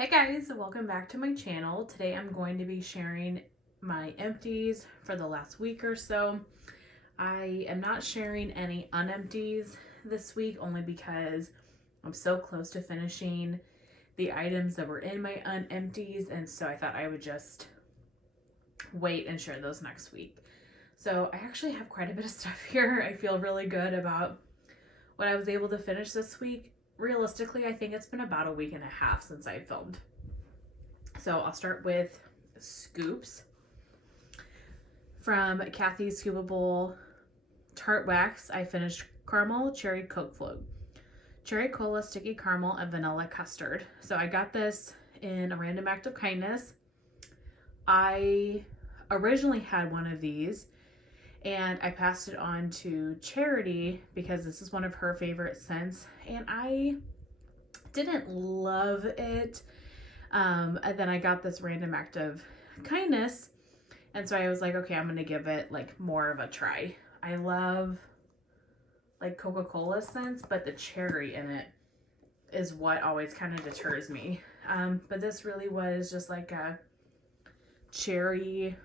Hey guys, welcome back to my channel. Today I'm going to be sharing my empties for the last week or so. I am not sharing any unempties this week only because I'm so close to finishing the items that were in my unempties, and so I thought I would just wait and share those next week. So I actually have quite a bit of stuff here. I feel really good about what I was able to finish this week. Realistically, I think it's been about a week and a half since I filmed. So I'll start with scoops. From Kathy's Scoopable Tart Wax, I finished Caramel Cherry Coke Float, Cherry Cola Sticky Caramel, and Vanilla Custard. So I got this in a random act of kindness. I originally had one of these and I passed it on to Charity because this is one of her favorite scents, and I didn't love it. And then I got this random act of kindness, and so I was like, okay, I'm gonna give it like more of a try. I love like Coca-Cola scents, but the cherry in it is what always kind of deters me. But this really was just like a cherry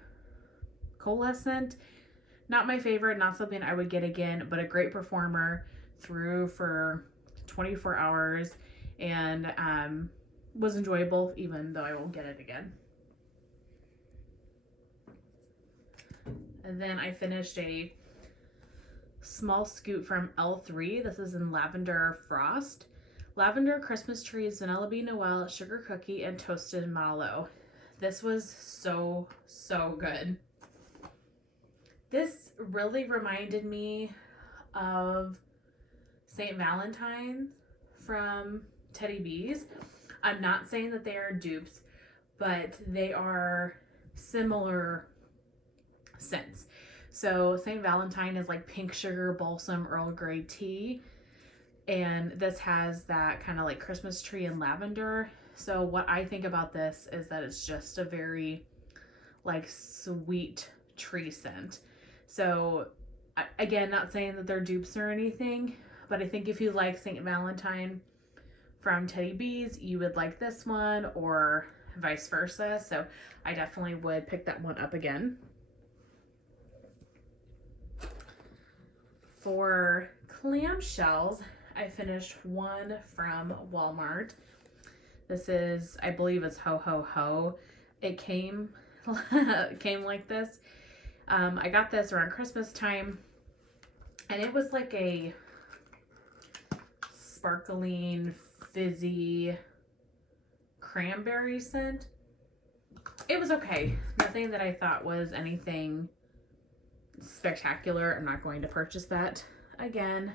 cola scent. Not my favorite, not something I would get again, but a great performer. Through for 24 hours and was enjoyable, even though I won't get it again. And then I finished a small scoop from L3. This is in Lavender Frost. Lavender, Christmas trees, vanilla bean Noel, sugar cookie, and toasted mallow. This was so good. This really reminded me of St. Valentine's from Teddy B's. I'm not saying that they are dupes, but they are similar scents. So St. Valentine is like pink sugar, balsam, Earl Grey tea. And this has that kind of like Christmas tree and lavender. So what I think about this is that it's just a very like sweet tree scent. So again, not saying that they're dupes or anything, but I think if you like St. Valentine from Teddy B's, you would like this one, or vice versa. So I definitely would pick that one up again. For clamshells, I finished one from Walmart. This is, I believe it's Ho Ho Ho. It came like this. I got this around Christmas time, and it was like a sparkling, fizzy cranberry scent. It was okay. Nothing that I thought was anything spectacular. I'm not going to purchase that again.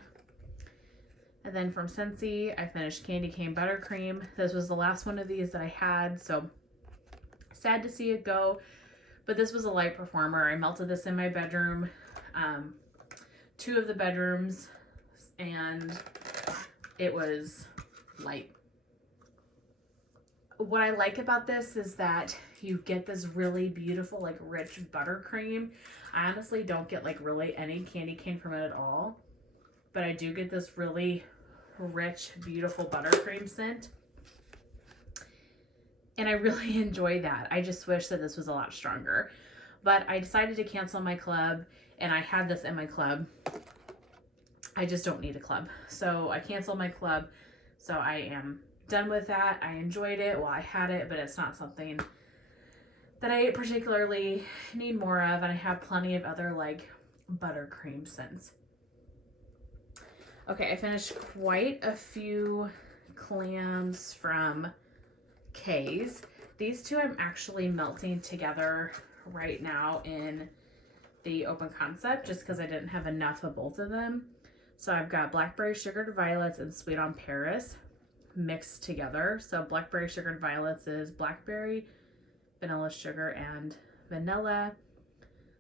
And then from Scentsy, I finished Candy Cane Buttercream. This was the last one of these that I had, so sad to see it go. But this was a light performer. I melted this in my bedroom, 2 of the bedrooms, and it was light. What I like about this is that you get this really beautiful, like rich buttercream. I honestly don't get like really any candy cane from it at all, but I do get this really rich, beautiful buttercream scent. And I really enjoy that. I just wish that this was a lot stronger. But I decided to cancel my club, and I had this in my club. I just don't need a club. So I canceled my club. So I am done with that. I enjoyed it while I had it, but it's not something that I particularly need more of. And I have plenty of other like buttercream scents. Okay, I finished quite a few clams from K's. These two I'm actually melting together right now in the open concept just because I didn't have enough of both of them. So I've got blackberry sugared violets and sweet on Paris mixed together. So blackberry sugared violets is blackberry, vanilla sugar, and vanilla.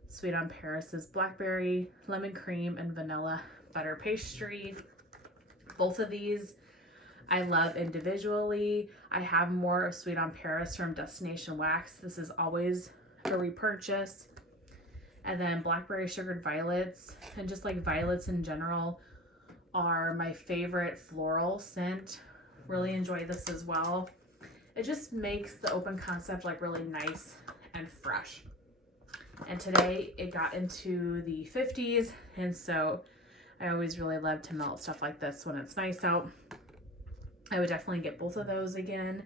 Sweet on Paris is blackberry, lemon cream, and vanilla butter pastry. Both of these I love individually. I have more of Sweet on Paris from Destination Wax. This is always a repurchase. And then blackberry sugared violets, and just like violets in general, are my favorite floral scent. Really enjoy this as well. it just makes the open concept like really nice and fresh. And today it got into the 50s, and so I always really love to melt stuff like this when it's nice out. I would definitely get both of those again.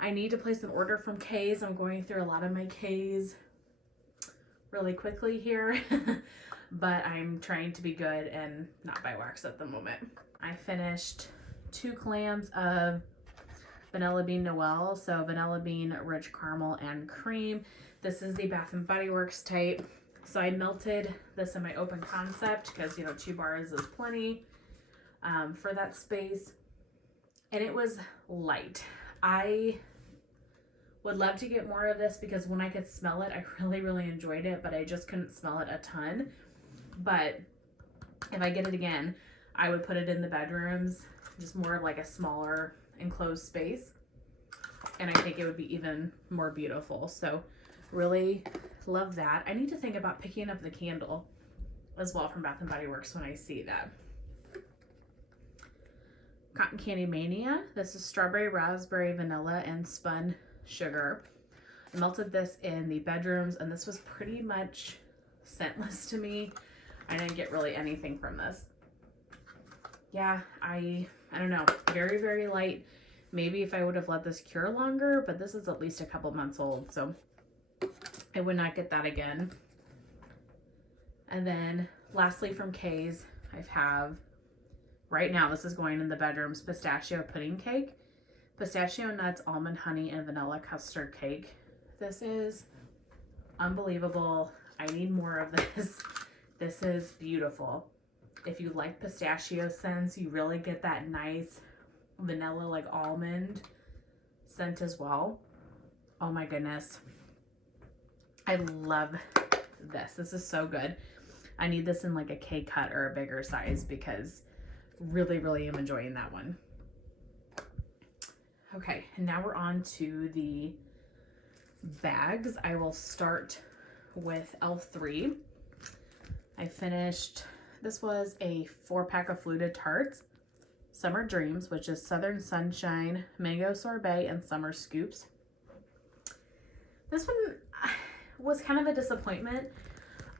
I need to place an order from K's. I'm going through a lot of my K's really quickly here, but I'm trying to be good and not buy wax at the moment. I finished 2 clams of Vanilla Bean Noel, so vanilla bean, rich caramel, and cream. This is the Bath and Body Works type. So I melted this in my open concept because, you know, 2 bars is plenty for that space. And it was light. I would love to get more of this because when I could smell it, I really, really enjoyed it, but I just couldn't smell it a ton. But if I get it again, I would put it in the bedrooms, just more of like a smaller enclosed space. And I think it would be even more beautiful. So really love that. I need to think about picking up the candle as well from Bath and Body Works when I see that. Cotton Candy Mania. This is strawberry, raspberry, vanilla, and spun sugar. I melted this in the bedrooms, and this was pretty much scentless to me. I didn't get really anything from this. Yeah, I don't know. Very, very light. Maybe if I would have let this cure longer, but this is at least a couple months old, so I would not get that again. And then lastly from K's, I have, right now this is going in the bedrooms, pistachio pudding cake, pistachio nuts, almond honey, and vanilla custard cake. This is unbelievable. I need more of this. This is beautiful. If you like pistachio scents, you really get that nice vanilla, like almond scent as well. Oh my goodness. I love this. This is so good. I need this in like a K cut or a bigger size because really, really am enjoying that one. Okay, and now we're on to the bags. I will start with L3. I finished, this was a 4-pack of fluted tarts. Summer Dreams, which is Southern Sunshine, Mango Sorbet, and Summer Scoops. This one was kind of a disappointment.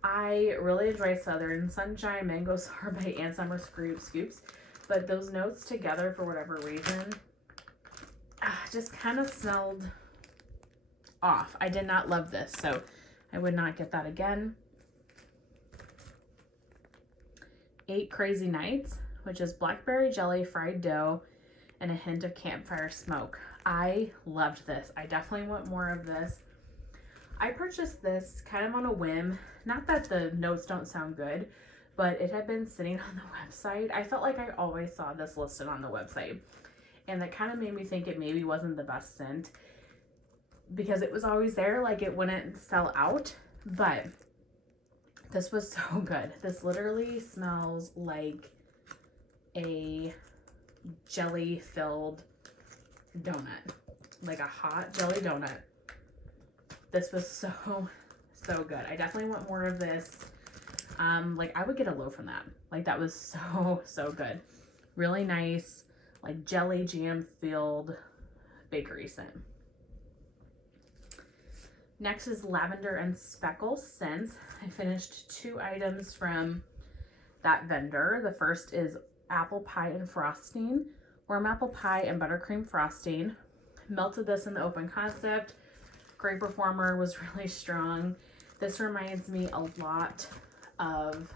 I really enjoy Southern Sunshine, Mango Sorbet, and Summer Scoops, but those notes together, for whatever reason, just kind of smelled off. I did not love this, so I would not get that again. 8 Crazy Nights, which is blackberry jelly, fried dough, and a hint of campfire smoke. I loved this. I definitely want more of this. I purchased this kind of on a whim. Not that the notes don't sound good, but it had been sitting on the website. I felt like I always saw this listed on the website, and that kind of made me think it maybe wasn't the best scent because it was always there, like it wouldn't sell out, but this was so good. This literally smells like a jelly-filled donut, like a hot jelly donut. This was so good. I definitely want more of this. Like I would get a loaf from that. Like that was so good. Really nice, like jelly jam filled bakery scent. Next is Lavender and Speckle scents. I finished 2 items from that vendor. The first is apple pie and frosting, warm apple pie and buttercream frosting. Melted this in the open concept. Great performer, was really strong. This reminds me a lot of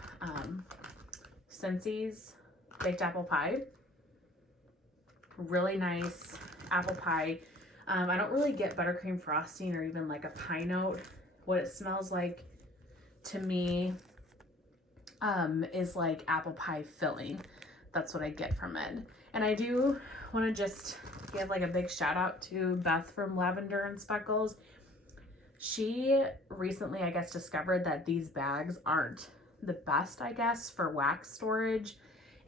Scentssy's baked apple pie. Really nice apple pie. I don't really get buttercream frosting or even like a pie note. What it smells like to me is like apple pie filling. That's what I get from it. And I do want to just give like a big shout out to Beth from Lavender and Speckles. She recently, I guess, discovered that these bags aren't the best, I guess, for wax storage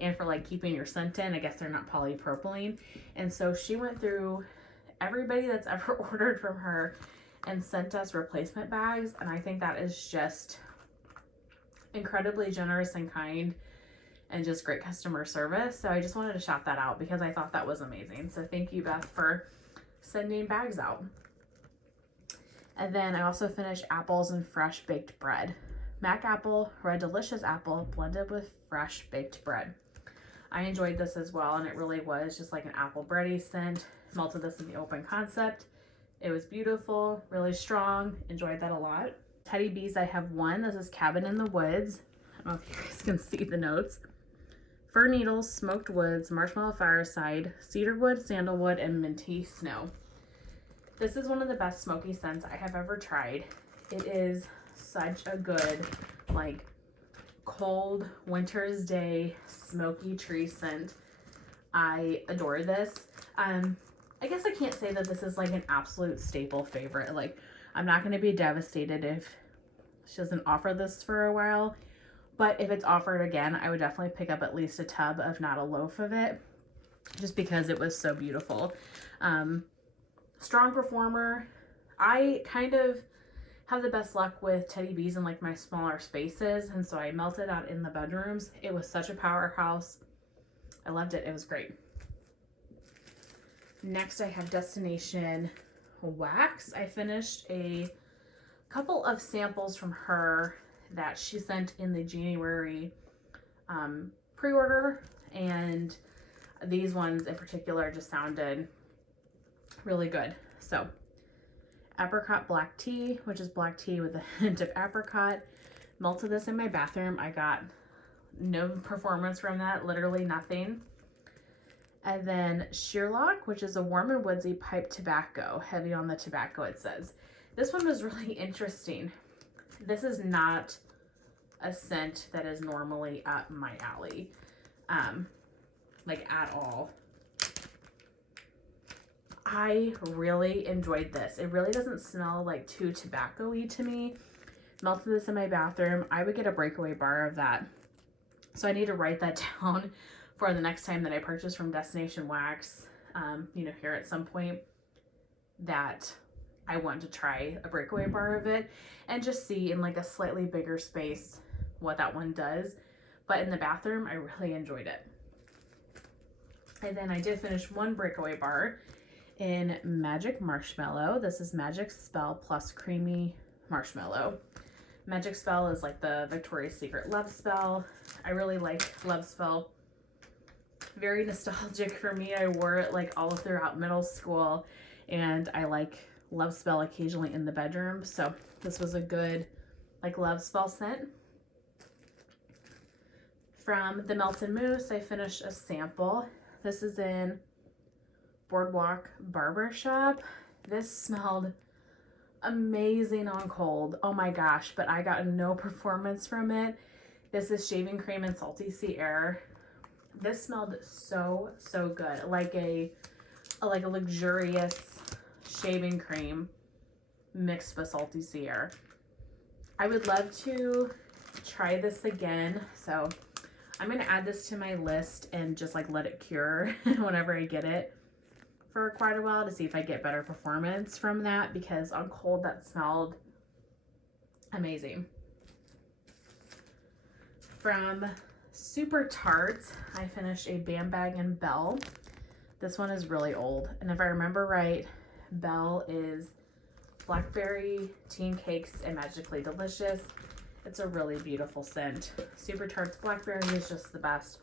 and for like keeping your scent in. I guess they're not polypropylene. And so she went through everybody that's ever ordered from her and sent us replacement bags. And I think that is just incredibly generous and kind and just great customer service. So I just wanted to shout that out because I thought that was amazing. So thank you, Beth, for sending bags out. And then I also finished apples and fresh baked bread. Mac apple, red delicious apple blended with fresh baked bread. I enjoyed this as well, and it really was just like an apple bready scent. Melted this in the open concept. It was beautiful, really strong. Enjoyed that a lot. Teddy Bees, I have one. This is Cabin in the Woods. I don't know if you guys can see the notes. Fir needles, smoked woods, marshmallow fireside, cedarwood, sandalwood, and minty snow. This is one of the best smoky scents I have ever tried. It is such a good, like, cold winter's day smoky tree scent. I adore this. I guess I can't say that this is like an absolute staple favorite. Like, I'm not going to be devastated if she doesn't offer this for a while, but if it's offered again, I would definitely pick up at least a tub, if not a loaf of it, just because it was so beautiful. Strong performer. I kind of have the best luck with Teddy Bees in like my smaller spaces, and so I melted out in the bedrooms. It was such a powerhouse. I loved it. It was great. Next, I have Destination Wax. I finished a couple of samples from her that she sent in the January pre-order, and these ones in particular just sounded really good. So, apricot black tea, which is black tea with a hint of apricot. Melted this in my bathroom. I got no performance from that, literally nothing. And then Sheerlock, which is a warm and woodsy pipe tobacco, heavy on the tobacco, it says. This one was really interesting. This is not a scent that is normally up my alley, like at all. I really enjoyed this. It really doesn't smell like too tobacco-y to me. Melted this in my bathroom. I would get a breakaway bar of that. So I need to write that down for the next time that I purchase from Destination Wax, here at some point, that I want to try a breakaway bar of it and just see in like a slightly bigger space what that one does. But in the bathroom, I really enjoyed it. And then I did finish one breakaway bar in Magic Marshmallow. This is Magic Spell plus Creamy Marshmallow. Magic Spell is like the Victoria's Secret love spell. I really like love spell. Very nostalgic for me. I wore it like all throughout middle school, and I like love spell occasionally in the bedroom. So this was a good like love spell scent. From the Melted Mousse, I finished a sample. This is in Boardwalk Barbershop. This smelled amazing on cold. Oh my gosh, but I got no performance from it. This is shaving cream and salty sea air. This smelled so good, like a luxurious shaving cream mixed with salty sea air. I would love to try this again, so I'm gonna add this to my list and just like let it cure whenever I get it for quite a while to see if I get better performance from that, because on cold that smelled amazing. From Super Tarts, I finished a Bam Bag and Belle. This one is really old, and if I remember right, Belle is blackberry, tea and cakes, and magically delicious. It's a really beautiful scent. Super Tarts blackberry is just the best.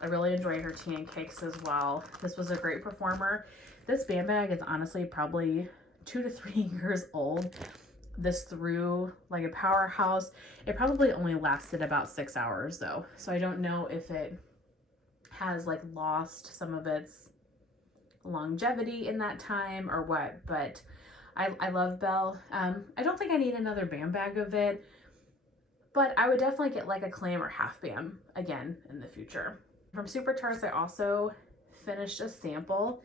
I really enjoy her tea and cakes as well. This was a great performer. This Bam Bag is honestly probably 2 to 3 years old. This threw like a powerhouse. It probably only lasted about 6 hours though, so I don't know if it has like lost some of its longevity in that time or what, but I love Belle. I don't think I need another Bam Bag of it, but I would definitely get like a clam or half Bam again in the future. From Super Tarts, I also finished a sample.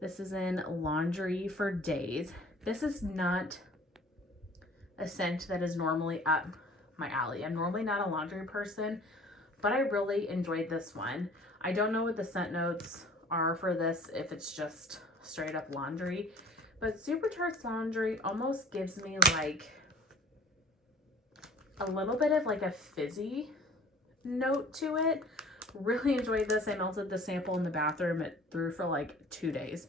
This is in Laundry for Days. This is not a scent that is normally up my alley. I'm normally not a laundry person, but I really enjoyed this one. I don't know what the scent notes are for this, if it's just straight up laundry, but Super Tarts Laundry almost gives me like a little bit of like a fizzy note to it. Really enjoyed this. I melted the sample in the bathroom. It threw for like 2 days.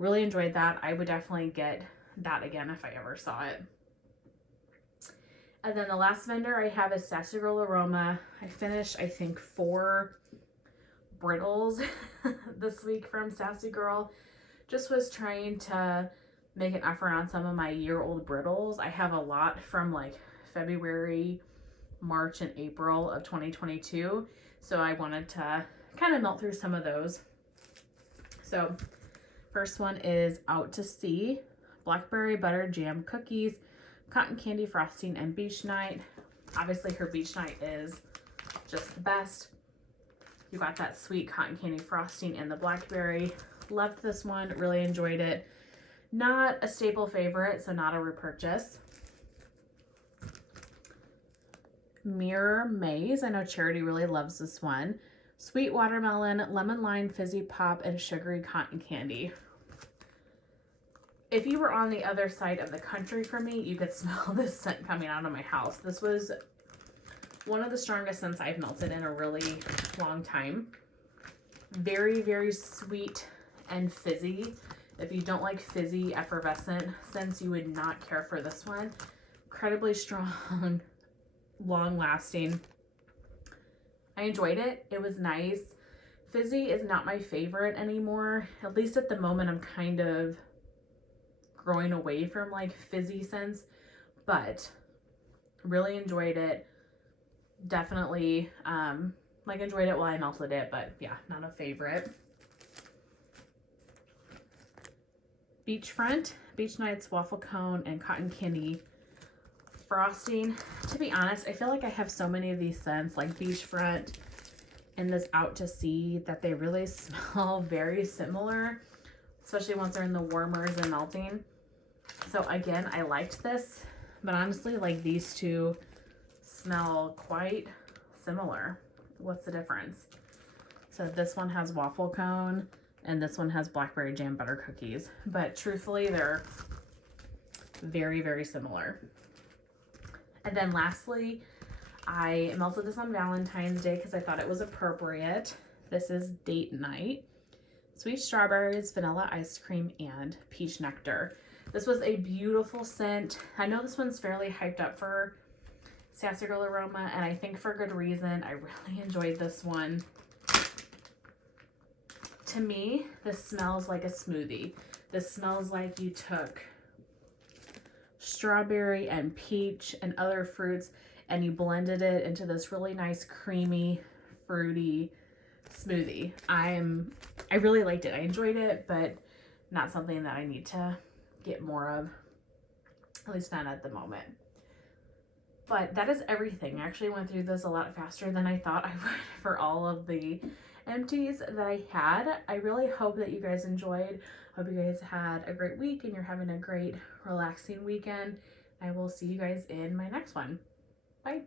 Really enjoyed that. I would definitely get that again if I ever saw it. And then the last vendor I have is Sassy Girl Aroma. I finished, I think, 4 brittles this week from Sassy Girl. Just was trying to make an effort on some of my year-old brittles. I have a lot from like February, March, and April of 2022. So I wanted to kind of melt through some of those. So first one is Out to Sea, blackberry butter jam cookies, cotton candy frosting, and beach night. Obviously her beach night is just the best. You got that sweet cotton candy frosting and the blackberry. Loved this one, really enjoyed it. Not a staple favorite, so not a repurchase. Mirror Maze, I know Charity really loves this one. Sweet watermelon, lemon lime fizzy pop, and sugary cotton candy. If you were on the other side of the country from me, you could smell this scent coming out of my house. This was one of the strongest scents I've melted in a really long time. Very, very sweet and fizzy. If you don't like fizzy, effervescent scents, you would not care for this one. Incredibly strong, long lasting. I enjoyed it. It was nice. Fizzy is not my favorite anymore. At least at the moment, I'm kind of growing away from like fizzy scents, but really enjoyed it. Definitely like enjoyed it while I melted it, but yeah, not a favorite. Beachfront, Beach Nights waffle cone and cotton candy frosting. To be honest, I feel like I have so many of these scents like Beachfront and this Out to Sea that they really smell very similar, especially once they're in the warmers and melting. So again, I liked this, but honestly, like these two smell quite similar. What's the difference? So this one has waffle cone and this one has blackberry jam butter cookies, but truthfully, they're very, very similar. And then lastly, I melted this on Valentine's Day because I thought it was appropriate. This is Date Night. Sweet strawberries, vanilla ice cream, and peach nectar. This was a beautiful scent. I know this one's fairly hyped up for Sassy Girl Aroma, and I think for good reason. I really enjoyed this one. To me, this smells like a smoothie. This smells like you took strawberry and peach and other fruits and you blended it into this really nice creamy fruity smoothie. I really liked it. I enjoyed it, but not something that I need to get more of, at least not at the moment. But that is everything. I actually went through this a lot faster than I thought I would for all of the empties that I had. I really hope that you guys enjoyed. Hope you guys had a great week and you're having a great relaxing weekend. I will see you guys in my next one. Bye.